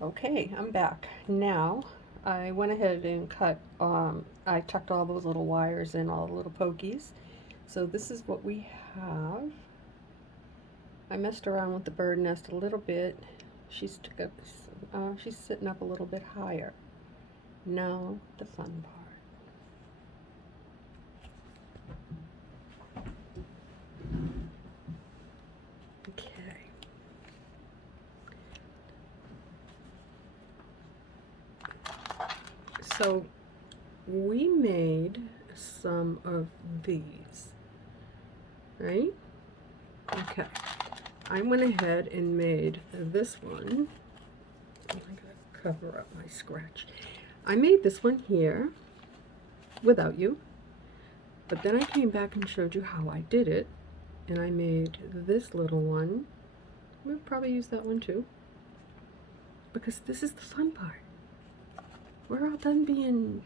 Okay, I'm back. Now, I went ahead and I tucked all those little wires in, all the little pokies. So this is what we have. I messed around with the bird nest a little bit. She's sitting up a little bit higher. Now, the fun part. Okay. So, we made some of these, right? Okay. I went ahead and made this one. I'm going to cover up my scratch. I made this one here without you, but then I came back and showed you how I did it, and I made this little one. We'll probably use that one too, because this is the fun part. We're all done being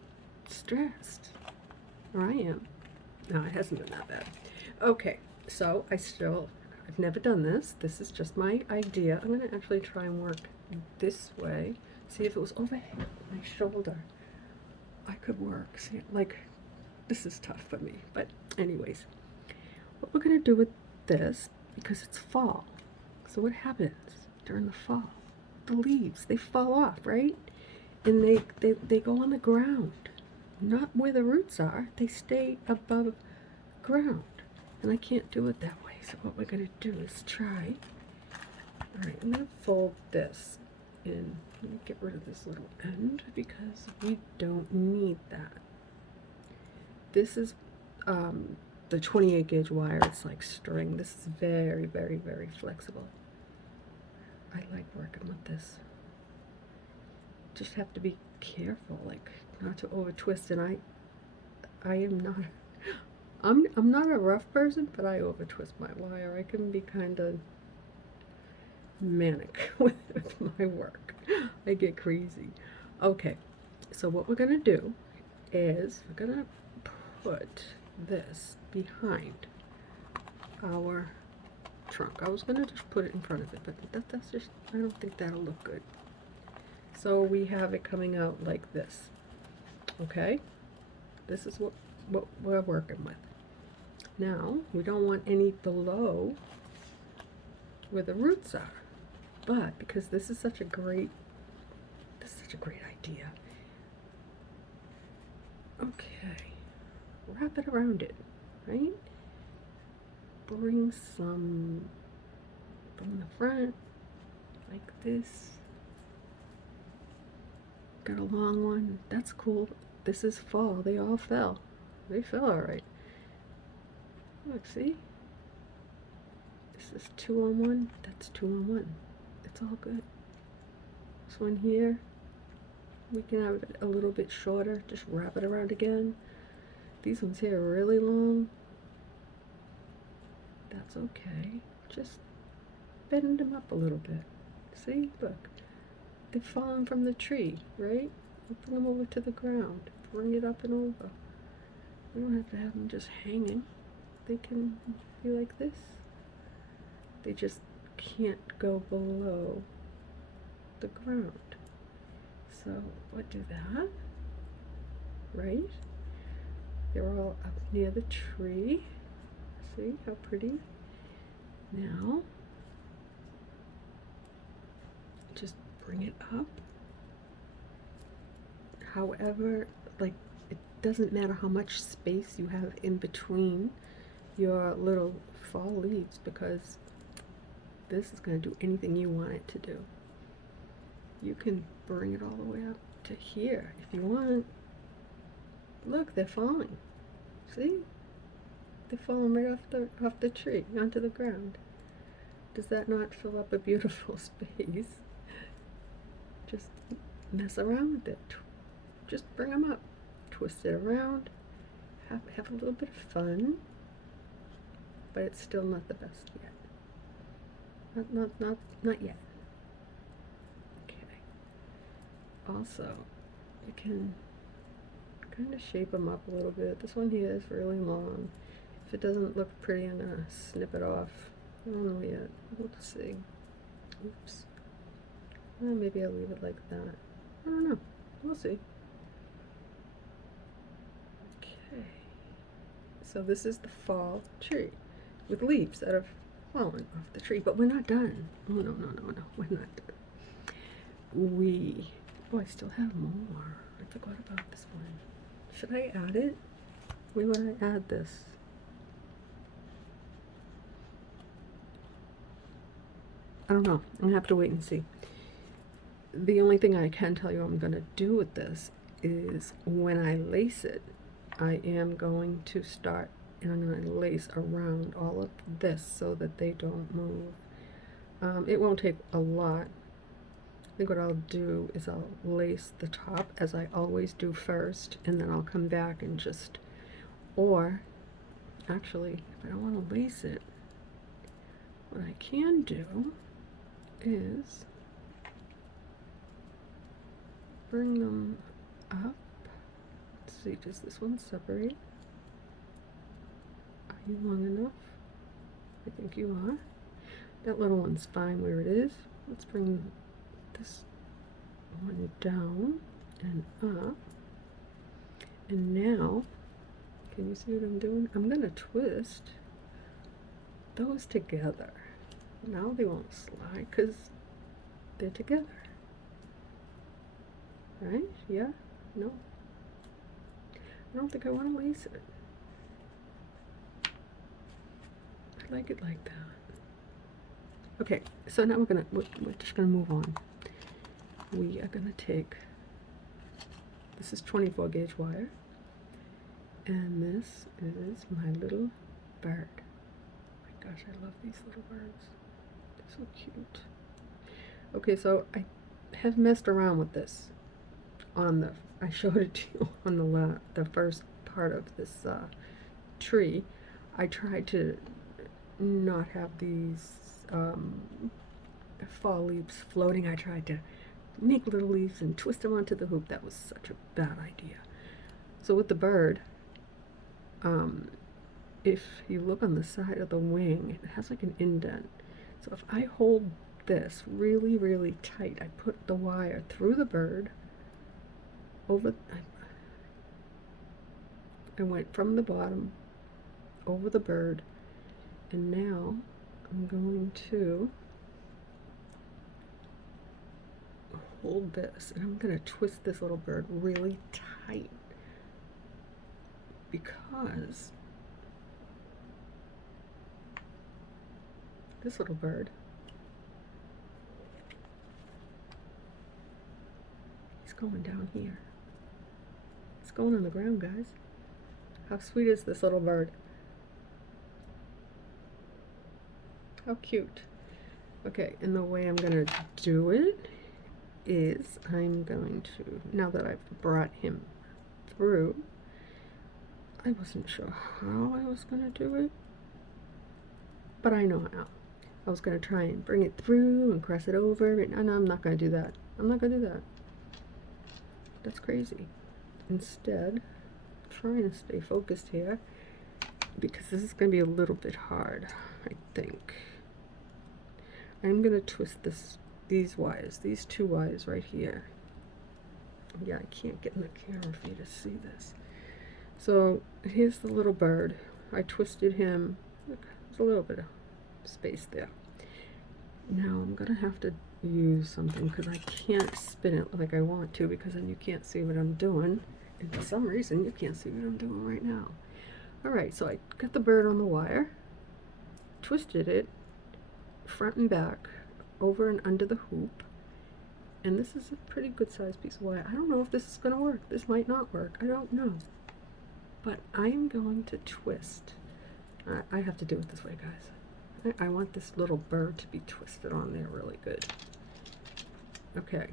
stressed, or I am. No, it hasn't been that bad. Okay, so I've never done this. This is just my idea. I'm going to actually try and work this way. See, if it was over my shoulder, I could work. See, like, this is tough for me. But anyways, what we're going to do with this, because it's fall, so what happens during the fall? The leaves, they fall off, right? And they go on the ground, not where the roots are. They stay above ground. And I can't do it that way. So what we're going to do is try. All right, I'm going to fold this in. Let me get rid of this little end because we don't need that. This is the 28 gauge wire. It's like string. This is very, very, very flexible. I like working with this. Just have to be careful, like not to over twist. And I am not. I'm not a rough person, but I over twist my wire. I can be kind of manic with my work. I get crazy. Okay, so what we're gonna do is we're gonna put this behind our trunk. I was gonna just put it in front of it, but that's just, I don't think that'll look good. So we have it coming out like this. Okay, this is what we're working with. Now we don't want any below where the roots are, but because this is such a great idea. Okay, wrap it around it, right? Bring some from the front, like this. Got a long one, that's cool. This is fall, they all fell. They fell all right. Look, see? This is 2 on 1, that's 2 on 1. It's all good. This one here, we can have it a little bit shorter, just wrap it around again. These ones here are really long. That's okay. Just bend them up a little bit. See? Look. They've fallen from the tree, right? We bring them over to the ground. Bring it up and over. We don't have to have them just hanging. They can be like this. They just can't go below the ground. So we'll do that, right? They're all up near the tree. See how pretty? Now, just bring it up. However, like, it doesn't matter how much space you have in between your little fall leaves, because this is going to do anything you want it to do. You can bring it all the way up to here if you want. Look, they're falling. See? They're falling right off the tree onto the ground. Does that not fill up a beautiful space? Just mess around with it. Just bring them up. Twist it around. Have a little bit of fun. But it's still not the best yet. Not yet. Okay. Also, you can kind of shape them up a little bit. This one here is really long. If it doesn't look pretty, I'm gonna snip it off. I don't know yet. We'll see. Oops. Maybe I'll leave it like that. I don't know. We'll see. Okay. So this is the fall tree with leaves that have fallen off the tree, but we're not done. Oh, no, no, no, no. We're not done. Oh, I still have more. I forgot about this one. Should I add it? Where would I add this? I don't know. I'm gonna have to wait and see. The only thing I can tell you I'm gonna do with this is when I lace it, I am going to start and I'm gonna lace around all of this so that they don't move. It won't take a lot. I think what I'll do is I'll lace the top as I always do first, and then I'll come back and just, or actually, if I don't want to lace it, what I can do is bring them up. Let's see, does this one separate? Are you long enough? I think you are. That little one's fine where it is. Let's bring this one down and up. And now, can you see what I'm doing? I'm going to twist those together. Now they won't slide because they're together. Right? Yeah? No? I don't think I want to lace it. I like it like that. Okay, so now we're just gonna move on. We are gonna take, this is 24 gauge wire, and this is my little bird. Oh my gosh, I love these little birds. They're so cute. Okay, so I have messed around with this on the, I showed it to you on the first part of this tree. I tried to not have these fall leaves floating. I tried to make little leaves and twist them onto the hoop. That was such a bad idea. So with the bird, if you look on the side of the wing, it has like an indent. So if I hold this really, really tight, I put the wire through the bird, over, I went from the bottom over the bird, and now I'm going to hold this, and I'm going to twist this little bird really tight because this little bird, he's going down here. It's going on the ground, guys. How sweet is this little bird? How cute. Okay, and the way I'm going to do it is I'm going to, now that I've brought him through, I wasn't sure how I was going to do it, but I know how. I was going to try and bring it through and cross it over, and no, I'm not going to do that. I'm not going to do that. That's crazy. Instead, I'm trying to stay focused here because this is going to be a little bit hard, I think. I'm going to twist these wires, these two wires right here. Yeah, I can't get in the camera for you to see this. So here's the little bird. I twisted him. Look, there's a little bit of space there. Now I'm going to have to use something because I can't spin it like I want to, because then you can't see what I'm doing. And for some reason, you can't see what I'm doing right now. Alright, so I got the bird on the wire, twisted it front and back, over and under the hoop, and this is a pretty good sized piece of wire. I don't know if this is going to work. This might not work. I don't know. But I'm going to twist. I have to do it this way, guys. I want this little bird to be twisted on there really good. Okay.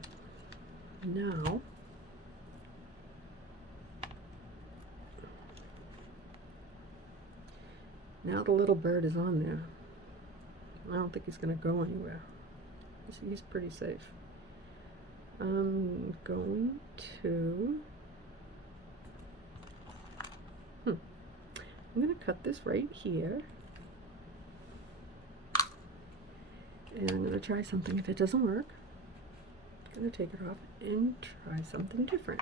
Now, the little bird is on there. I don't think he's going to go anywhere. He's pretty safe. I'm going to... I'm going to cut this right here. And I'm going to try something. If it doesn't work, going to take it off and try something different.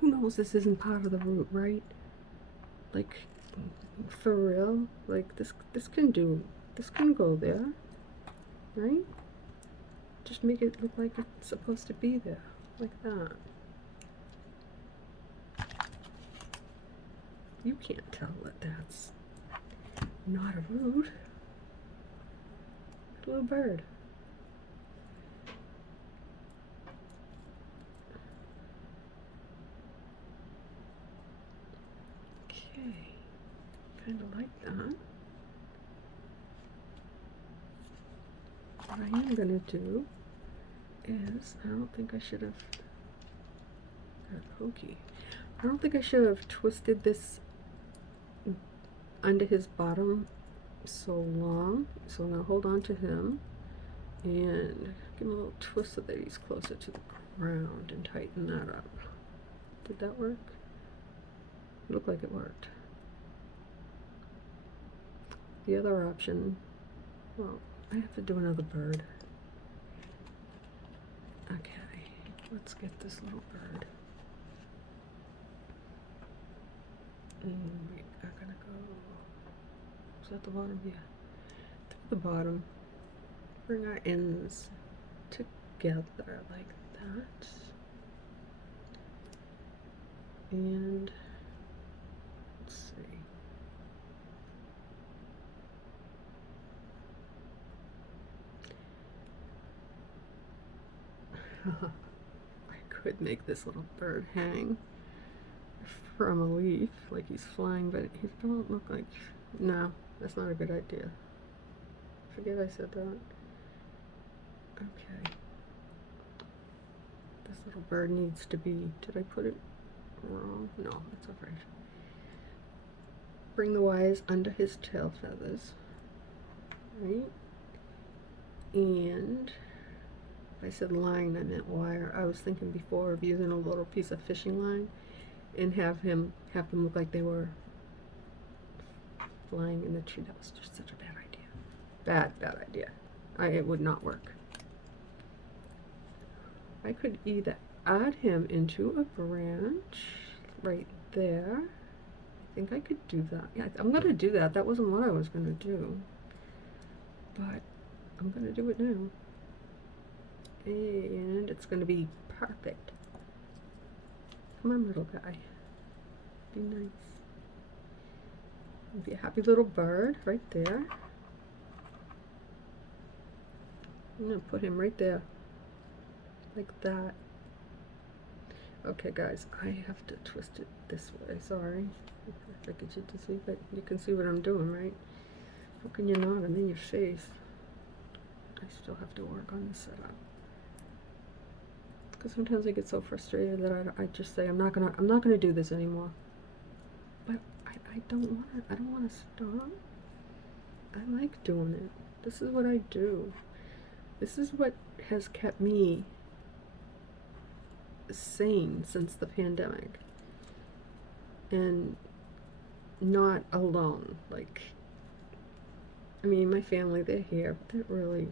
Who knows this isn't part of the root, right? Like, for real? Like, this can go there, right? Just make it look like it's supposed to be there, like that. You can't tell that that's not a root. A little bird. Okay, kind of like that. What I am going to do is, I don't think I should have got pokey. I don't think I should have twisted this under his bottom so long. So now hold on to him and give him a little twist so that he's closer to the ground and tighten that up. Did that work? It looked like it worked. The other option, well, I have to do another bird. Okay, let's get this little bird. And we are gonna go, is that the bottom? Yeah, to the bottom. Bring our ends together like that. And let's see. I could make this little bird hang from a leaf like he's flying, but he don't look like, no, that's not a good idea. Forget I said that. Okay. This little bird needs to be, did I put it wrong? No, that's all right. Bring the wires under his tail feathers, right? And if I said line, I meant wire. I was thinking before of using a little piece of fishing line and have them look like they were flying in the tree. That was just such a bad idea. Bad idea. It would not work. I could either add him into a branch right there. I think I could do that. Yeah, I'm going to do that. That wasn't what I was going to do. But I'm going to do it now. And it's going to be perfect. Come on, little guy. Be nice. Be a happy little bird right there. I'm going to put him right there. Like that. Okay, guys, I have to twist it this way. Sorry. If I get you to see, but you can see what I'm doing, right? How can you not? I'm in your face. I still have to work on the setup. Because sometimes I get so frustrated that I just say I'm not gonna do this anymore. But I don't want to stop. I like doing it. This is what I do. This is what has kept me sane since the pandemic. And not alone. Like, I mean, my family, they're here, but they're really,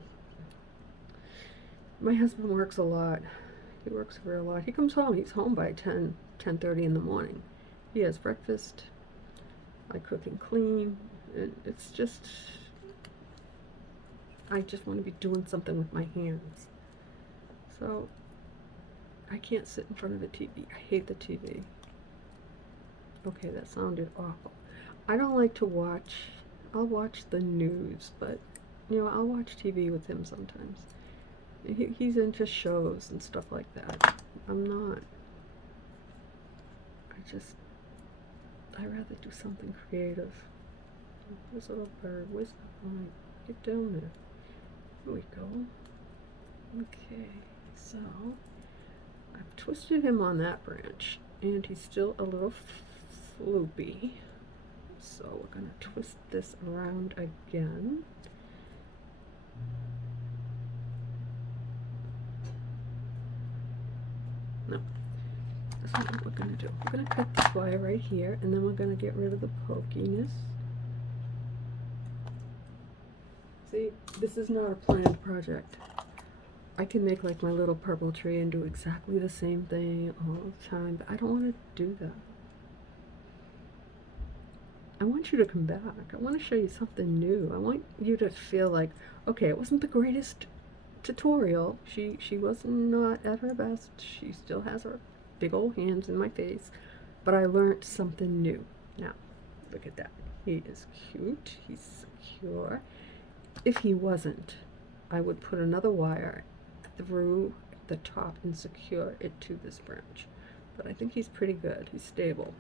my husband works a lot. He works a lot. He comes home. He's home by 10:30 in the morning. He has breakfast. I cook and clean. And it's just, I just want to be doing something with my hands. So, I can't sit in front of the TV. I hate the TV. Okay, that sounded awful. I don't like to watch, I'll watch the news, but, you know, I'll watch TV with him sometimes. He's into shows and stuff like that. I'm not. I'd rather do something creative. This little bird, where's the line? Get down there. Here we go. Okay, so I've twisted him on that branch, and he's still a little floopy. So we're going to twist this around again. No, that's not what we're going to do. We're going to cut this wire right here, and then we're going to get rid of the pokiness. See, This is not a planned project. I can make like my little purple tree and do exactly the same thing all the time, but I don't want to do that. I want you to come back. I want to show you something new. I want you to feel like, okay, it wasn't the greatest tutorial. She was not at her best. She still has her big old hands in my face, but I learned something new. Now, look at that. He is cute. He's secure. If he wasn't, I would put another wire through the top and secure it to this branch. But I think he's pretty good. He's stable.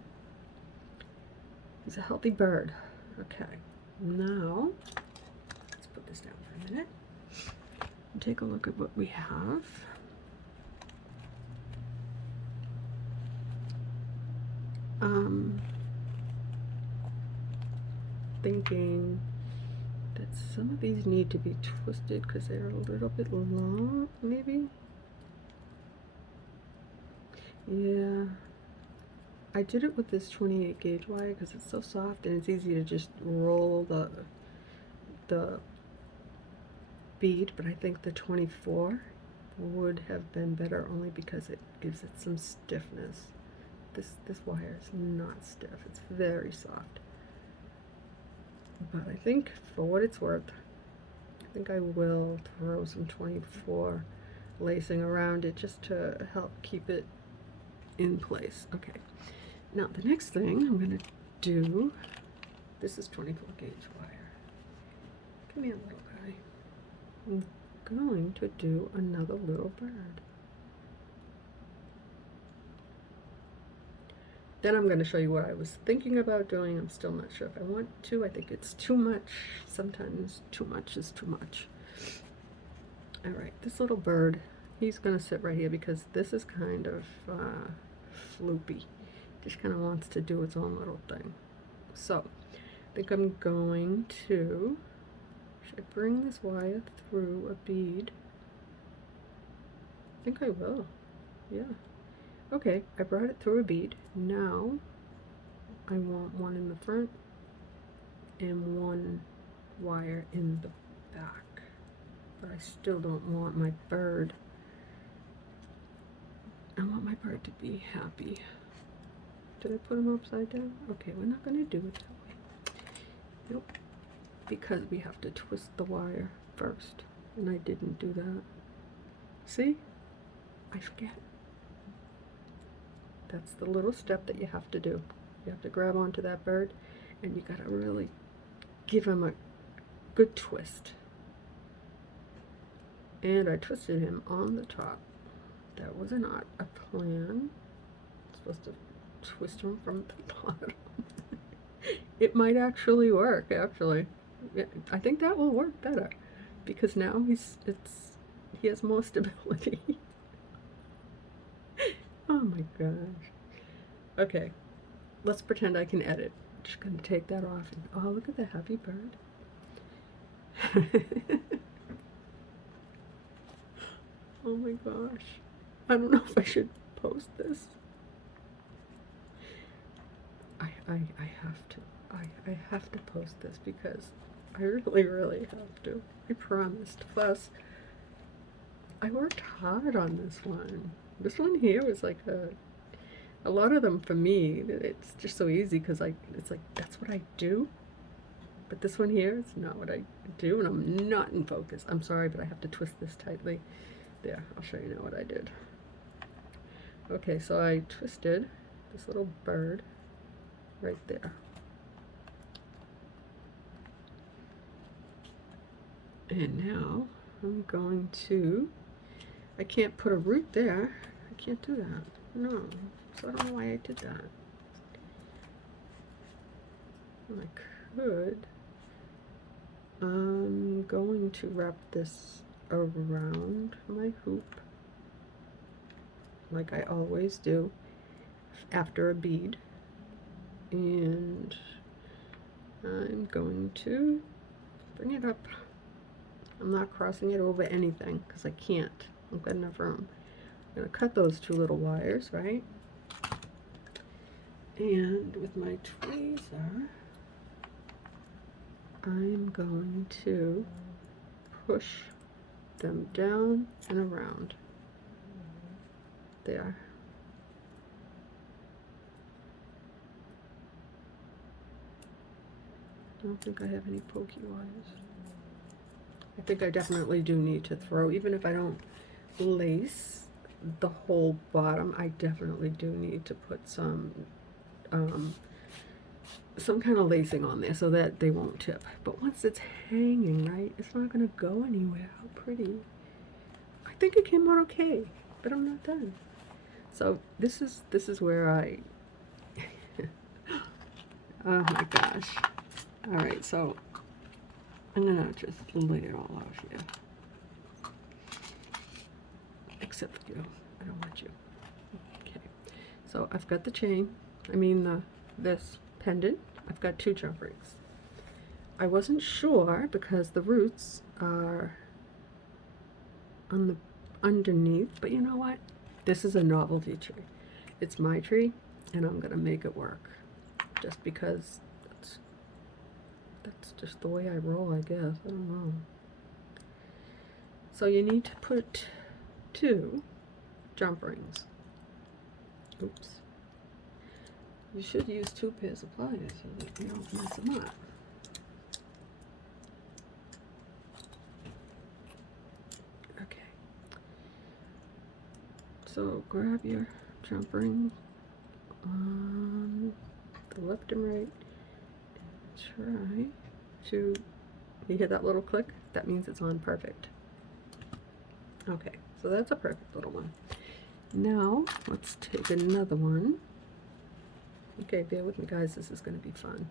He's a healthy bird. Okay, now let's put this down for a minute and take a look at what we have. Thinking that some of these need to be twisted because they're a little bit long, maybe. Yeah, I did it with this 28 gauge wire because it's so soft and it's easy to just roll the bead, but I think the 24 would have been better only because it gives it some stiffness. This wire is not stiff, it's very soft. But I think for what it's worth, I think I will throw some 24 lacing around it just to help keep it in place. Okay, now the next thing I'm going to do, this is 24 gauge wire. Give me a little guy. I'm going to do another little bird. Then I'm going to show you what I was thinking about doing. I'm still not sure if I want to. I think it's too much. Sometimes too much is too much. All right, this little bird, he's going to sit right here because this is kind of floopy. Just kind of wants to do its own little thing. So I think I'm going to, should I bring this wire through a bead? I think I will. Yeah. Okay, I brought it through a bead. Now I want one in the front and one wire in the back. But I still don't want my bird. I want my bird to be happy. Did I put him upside down? Okay, we're not going to do it that way. Nope. Because we have to twist the wire first. And I didn't do that. See? I forget. That's the little step that you have to do. You have to grab onto that bird and you gotta really give him a good twist. And I twisted him on the top. That was not a plan. I'm supposed to twist him from the bottom. It might actually work, actually. I think that will work better because now he has more stability. Oh my gosh. Okay, let's pretend I can edit. I'm just gonna take that off and, oh, look at the happy bird. Oh my gosh. I don't know if I should post this. I have to. I have to post this because I really have to. I promised. Plus, I worked hard on this one. This one here was like a lot of them for me. It's just so easy because it's like that's what I do. But this one here, it's not what I do, and I'm not in focus. I'm sorry, but I have to twist this tightly. There, I'll show you now what I did. Okay, so I twisted this little bird right there. And now I'm going to, I can't put a root there. I can't do that. No. So I don't know why I did that. I could. I'm going to wrap this around my hoop like I always do after a bead, and I'm going to bring it up. I'm not crossing it over anything because I can't. I've got enough room. I'm going to cut those two little wires, right? And with my tweezer, I'm going to push them down and around. There. I don't think I have any pokey wires. I think I definitely do need to throw, even if I don't lace the whole bottom, I definitely do need to put some kind of lacing on there so that they won't tip. But once it's hanging, right, it's not going to go anywhere. How pretty. I think it came out okay, but I'm not done. So this is where I oh my gosh. All right, so I'm gonna just lay it all out here. Except for you. I don't want you. Okay. So I've got the chain. I mean this pendant. I've got 2 jump rings. I wasn't sure because the roots are on the underneath, but you know what? This is a novelty tree. It's my tree, and I'm gonna make it work. Just because that's just the way I roll, I guess. I don't know. So you need to put 2 jump rings. Oops. You should use 2 pairs of pliers so that you don't mess them up. Okay. So grab your jump ring on the left and right. Try to, you hear that little click? That means it's on perfect. Okay, so that's a perfect little one. Now, let's take another one. Okay, bear with me guys, this is going to be fun.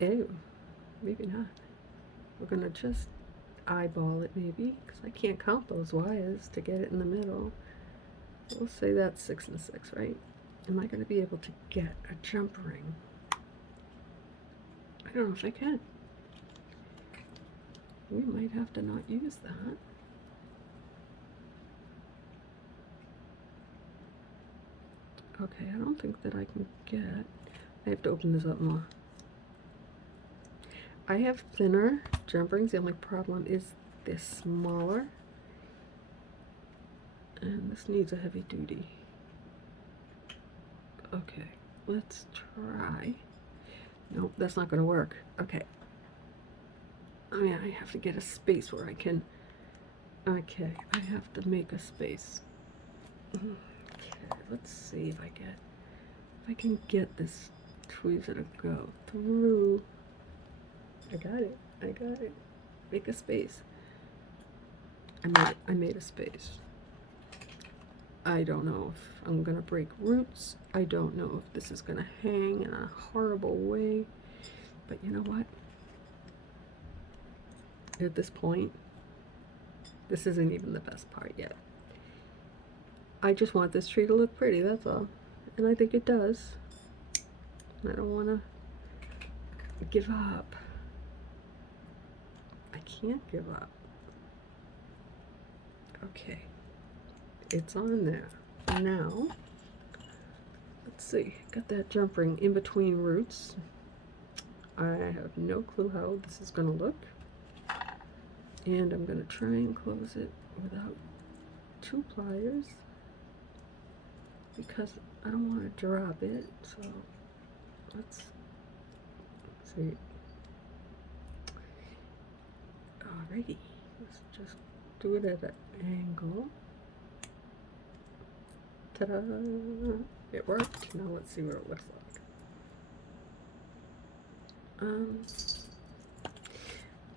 Ew, maybe not. We're going to just eyeball it maybe, because I can't count those wires to get it in the middle. So we'll say that's 6 and 6, right? Am I going to be able to get a jump ring? I don't know if I can. We might have to not use that. Okay, I don't think that I can get, I have to open this up more. I have thinner jump rings. The only problem is they're smaller. And this needs a heavy duty. Okay, let's try. Nope, that's not going to work. Okay. I mean, I have to get a space where I can. Okay, I have to make a space. Okay, let's see if I can get this tweezer to go through. I got it. I got it. Make a space. I made a space. I don't know if I'm gonna break roots. I don't know if this is gonna hang in a horrible way. But you know what? At this point, this isn't even the best part yet. I just want this tree to look pretty, that's all. And I think it does. I don't want to give up. I can't give up. Okay. It's on there. Now, let's see. Got that jump ring in between roots. I have no clue how this is going to look. And I'm going to try and close it without 2 pliers because I don't want to drop it. So let's see. Alrighty, let's just do it at an angle. Ta-da! It worked. Now let's see what it looks like.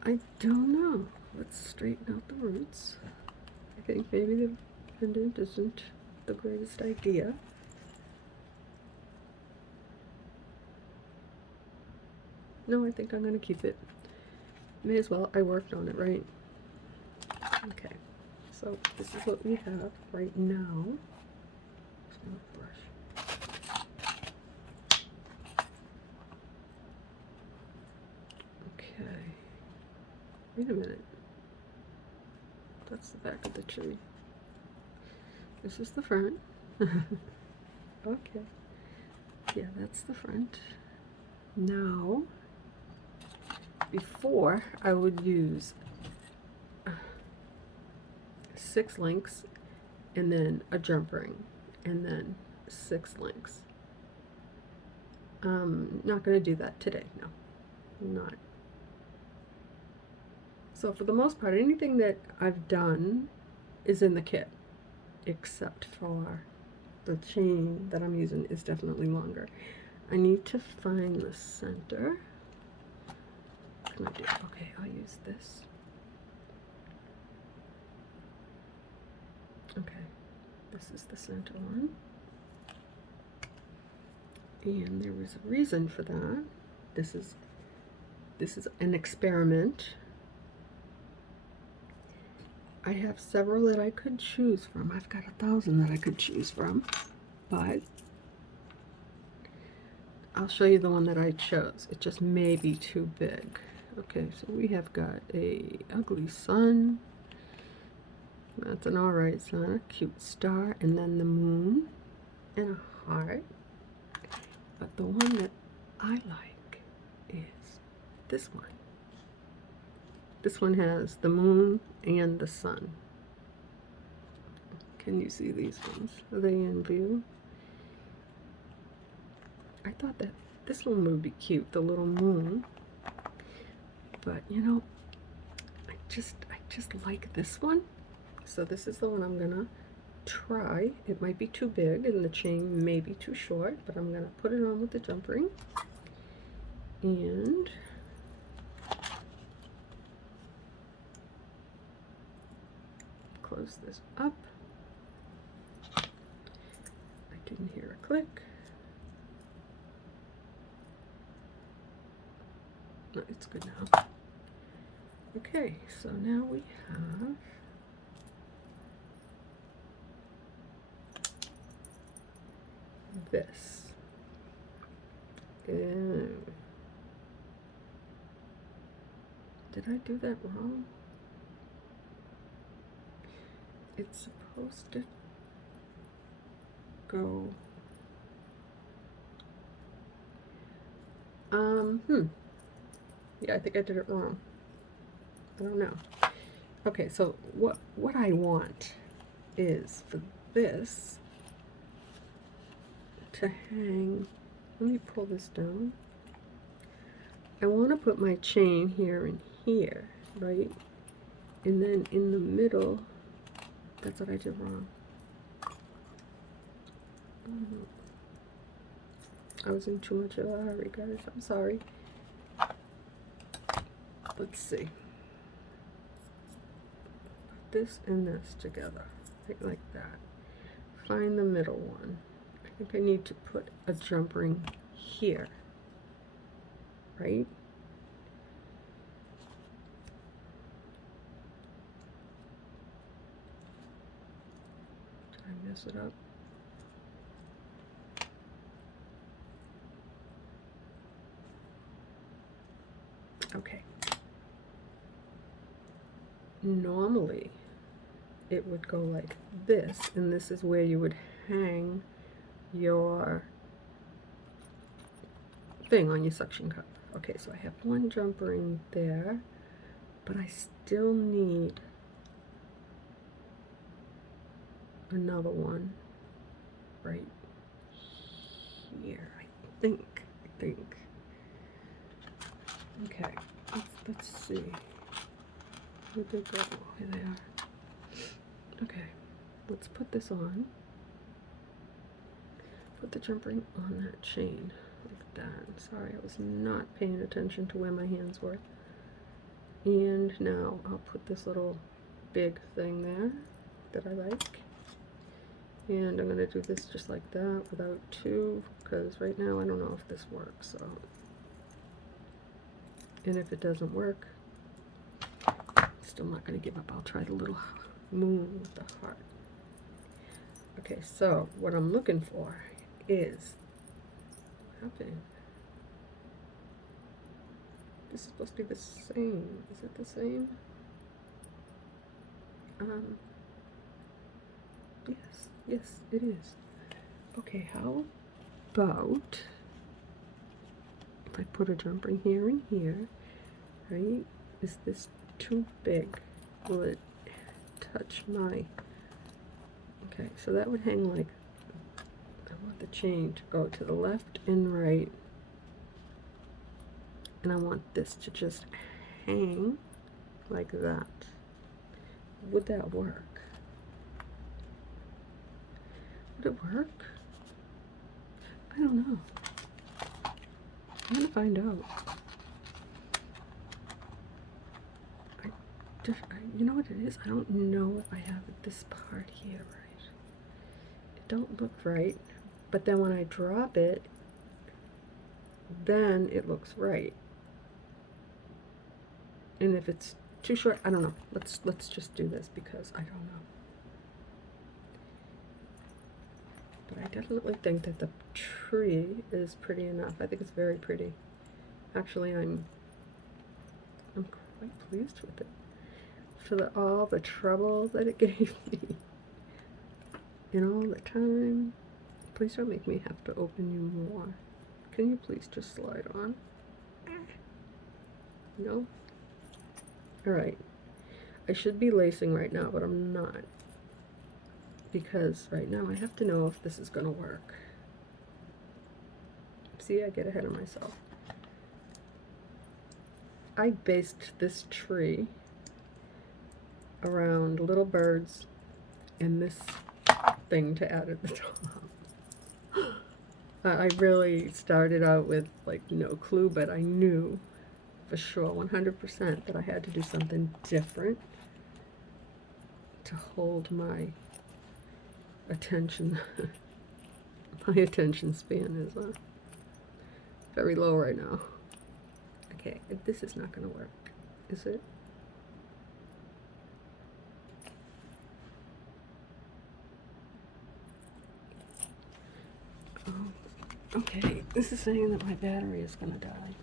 I don't know. Let's straighten out the roots. I think maybe the pendant isn't the greatest idea. No, I think I'm going to keep it. May as well. I worked on it, right? Okay. So this is what we have right now. Okay. Wait a minute. That's the back of the tree. This is the front. Okay. Yeah, that's the front. Now, before I would use 6 links and then a jump ring and then 6 links. Not going to do that today, no, I'm not. So for the most part, anything that I've done is in the kit, except for the chain that I'm using is definitely longer. I need to find the center. What can I do? Okay, I'll use this. Okay, this is the center one. And there was a reason for that. This is an experiment. I have several that I could choose from. I've got 1,000 that I could choose from, but I'll show you the one that I chose. It just may be too big. Okay, so we have got a ugly sun. That's an alright sun, a cute star, and then the moon and a heart. But the one that I like is this one. This one has the moon and the sun. Can you see these ones? Are they in view? I thought that this one would be cute, the little moon. But you know, I just like this one. So this is the one I'm gonna try. It might be too big and the chain may be too short, but I'm gonna put it on with the jump ring and close this up. I didn't hear a click. No, it's good now. Okay, so now we have this. Did I do that wrong? It's supposed to go. Yeah, I think I did it wrong. I don't know. Okay, so what I want is for this to hang. Let me pull this down. I want to put my chain here and here, right? And then in the middle, that's what I did wrong. I was in too much of a hurry, guys. I'm sorry. Let's see. Put this and this together, right like that. Find the middle one. I think I need to put a jump ring here, right? Did I mess it up? Okay. Normally it would go like this, and this is where you would hang your thing on your suction cup. Okay, so I have one jump ring there, but I still need another one right here, I think. Okay, let's see. Where'd they go? Here they are. Okay, let's put this on. Put the jump ring on that chain like that. Sorry, I was not paying attention to where my hands were. And now I'll put this little big thing there that I like. And I'm going to do this just like that without two, because right now I don't know if this works. So, and if it doesn't work, still not going to give up. I'll try the little moon with the heart. Okay, so what I'm looking for is, this is supposed to be the same. Is it the same? Yes, it is. Okay, how about if I put a jump ring here and here, right? Is this too big? Will it touch my, okay, so that would hang like, I want the chain to go to the left and right, and I want this to just hang like that. Would that work? Would it work? I don't know. I'm gonna find out. You know what it is? I don't know if I have this part here right. It don't look right, but then when I drop it, then it looks right. And if it's too short, I don't know. Let's just do this because I don't know. But I definitely think that the tree is pretty enough. I think it's very pretty. Actually, I'm quite pleased with it. For all the trouble that it gave me. And all the time. Please don't make me have to open you more. Can you please just slide on? No? Alright. I should be lacing right now, but I'm not. Because right now I have to know if this is going to work. See, I get ahead of myself. I based this tree around little birds and this thing to add at the top. I really started out with like no clue, but I knew for sure 100% that I had to do something different to hold my attention. My attention span is very low right now. Okay, this is not going to work, is it? Oh, okay, this is saying that my battery is going to die.